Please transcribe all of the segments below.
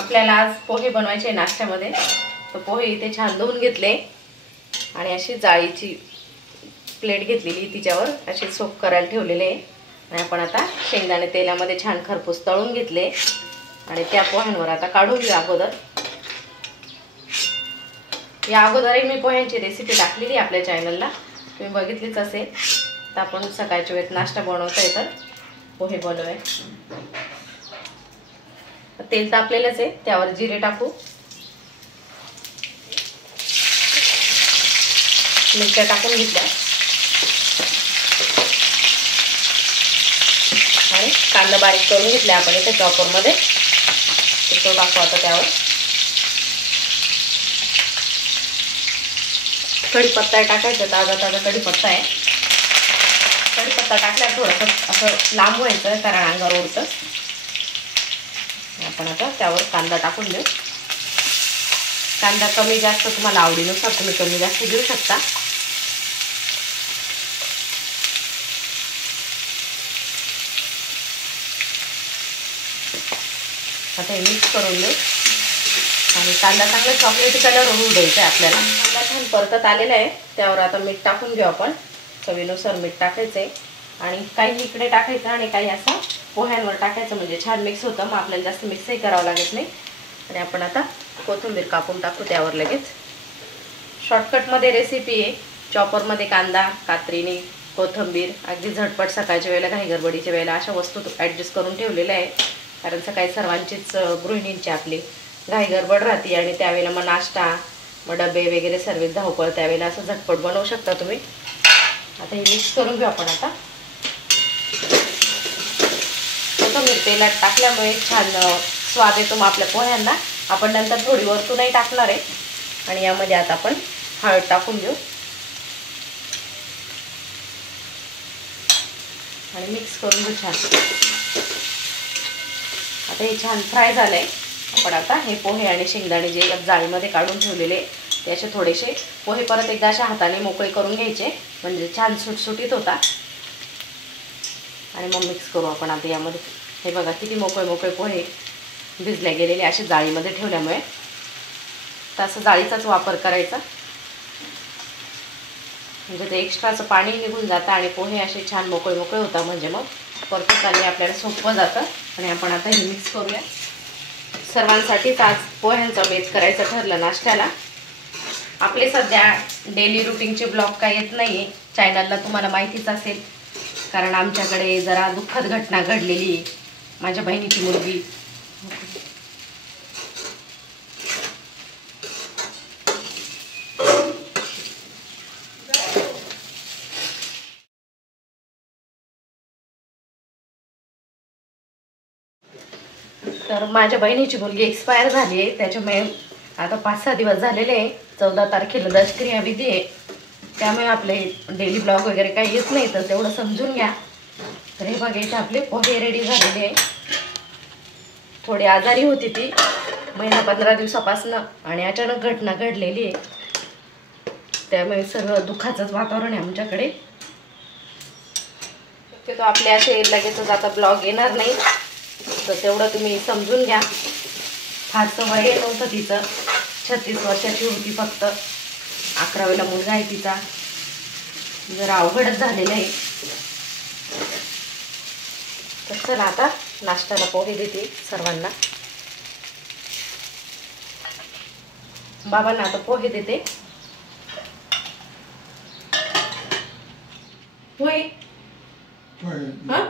आपल्याला आज पोहे बनवायचे नाश्त्यामध्ये। तर पोहे इथे छान धुवून घेतले आणि अशी जाळीची प्लेट घेतलेली, तिच्यावर असे सोक करायला ठेवलेले आहे। आणि आपण आता शेंगदाणे तेलामध्ये छान खरपूस तळून घेतले आणि त्या पोह्यांवर आता काढून घेऊ अगोदर। या अगोदरही मी पोह्यांची रेसिपी टाकलेली आपल्या चॅनलला, तुम्ही बघितलीच असेल। तर आपण सकाळच्या वेळेत नाश्ता बनवता येतं, पोहे बनवूया। तेल तापलेलंच आहे, त्यावर जिरे टाकू, मिरच्या टाकून घेतल्या आणि कांदा बारीक करून घेतला आपण इथे चॉपरमध्ये। तो टाकू आता त्यावर। कढीपत्ता टाकायचा, ताजा ताजा कढीपत्ता आहे। कढीपत्ता टाकल्यावर थोडंसं असं लांब व्हायचं, कारण अंगावर उडतं। आपण आता त्यावर कांदा टाकून देऊ। कांदा कमी जास्त तुम्हाला आवडीनुसार तुम्ही कमी जास्त देऊ शकता। आता हे मिक्स करून देऊ आणि कांदा चांगला चॉकलेटी कलर होऊ द्यायचा आहे आपल्याला। कांदा छान परतत आलेला आहे, त्यावर आता मीठ टाकून घेऊ आपण। चवीनुसार मीठ टाकायचं आहे आणि काही इकडे टाकायचं आणि काही असं पोह्यांवर टाकायचं, म्हणजे छान मिक्स होतं। मग आपल्याला जास्त मिक्सही करावं लागत नाही। आणि आपण आता कोथिंबीर कापून टाकू त्यावर लगेच। शॉर्टकटमध्ये रेसिपी आहे, चॉपरमध्ये कांदा, कात्रीने कोथिंबीर, अगदी झटपट सकाळच्या वेळेला घाई गडबडीच्या वेळेला अशा वस्तू ॲडजस्ट करून ठेवलेल्या आहे। कारण सकाळी सर्वांचीच गृहिणींची आपली घाई गडबड राहते आणि त्यावेळेला मग नाश्ता, मग डबे वगैरे सर्व धावपळ, त्यावेळेला असं झटपट बनवू शकता तुम्ही। आता हे मिक्स करून घेऊ आपण। आता कोथिंबीर तेलात टाकल्यामुळे छान स्वाद येतो मग आपल्या पोह्यांना। आपण नंतर थोडी वरतूनही टाकणार आहे आणि यामध्ये आता आपण हळद टाकून घेऊ आणि मिक्स करून घेऊ छान। आता हे छान फ्राय झालंय। आपण आता हे पोहे आणि शेंगदाणे जे जाळीमध्ये काढून ठेवलेले ते असे थोडेसे पोहे परत एकदा अशा हाताने मोकळे करून घ्यायचे, म्हणजे छान सुटसुटीत होता। आणि मग मिक्स करू आपण आता यामध्ये। हे बघा किती मोकळे मोकळे पोहे भिजले गेलेले असे जाळीमध्ये ठेवल्यामुळे। तर असं जाळीचाच वापर करायचा, म्हणजे ते एक्स्ट्राचं पाणी निघून जातं आणि पोहे असे छान मोकळे मोकळे होतात, म्हणजे मग परफेक्टली आपल्याला सोपं जातं। आणि आपण आता हे मिक्स करूया। सर्वांसाठीच आज पोह्यांचा बेत करायचं ठरलं नाश्त्याला। आपले सध्या डेली रुटीनचे ब्लॉग काय येत नाही आहे चॅनलला, तुम्हाला माहितीच असेल। कारण आमच्याकडे जरा दुःखद घटना घडलेली आहे। माझ्या बहिणीची मुलगी एक्सपायर झाली आहे, त्याच्यामुळे आता 5-6 दिवस झालेले आहे। 14 तारखेला दशक्रिया विधी आहे, त्यामुळे आपले डेली ब्लॉग वगैरे काही येत नाही, तर तेवढं समजून घ्या। तर हे बघा इथे आपले पोहे रेडी झालेले आहे। थोडी आजारी होती ती 15 दिवसापासून आणि अचानक घटना घडलेली आहे, त्यामुळे सर्व दुःखाचंच वातावरण आहे आमच्याकडे। तो आपले असे लगेचच आता ब्लॉग येणार नाही, तर तेवढं तुम्ही समजून घ्या। फारसं वय नव्हतं तिचं, 36 वर्षाची होती फक्त। 11वीला मुलगा आहे तिचा, जरा अवघडच झालेलं आहे। तर चला आता नाश्त्याला पोहे देते सर्वांना। बाबांना आता पोहे देते। होय हां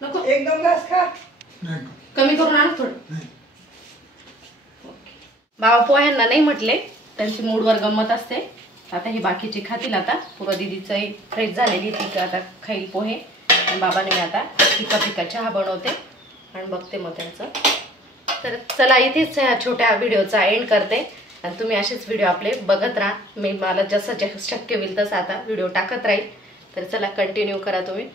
नको, एकदम घास खा, कमी करून आण थोडं। बाबा पोह्यांना नाही म्हटले, त्यांची मूडवर गंमत असते। आता हे बाकीचे खातील। आता पूर्व दीदीचंही फ्रेश झालेली, ती आता खाईल पोहे। आणि बाबाने मी आता फिका चहा बनवते आणि बघते मग त्यांचं। तर चला इथेच छोट्या व्हिडिओचा एंड करते आणि तुम्ही असेच व्हिडिओ आपले बघत राहा। मला जसं शक्य होईल तसं आता व्हिडिओ टाकत राहील। तर चला कंटिन्यू करा तुम्ही।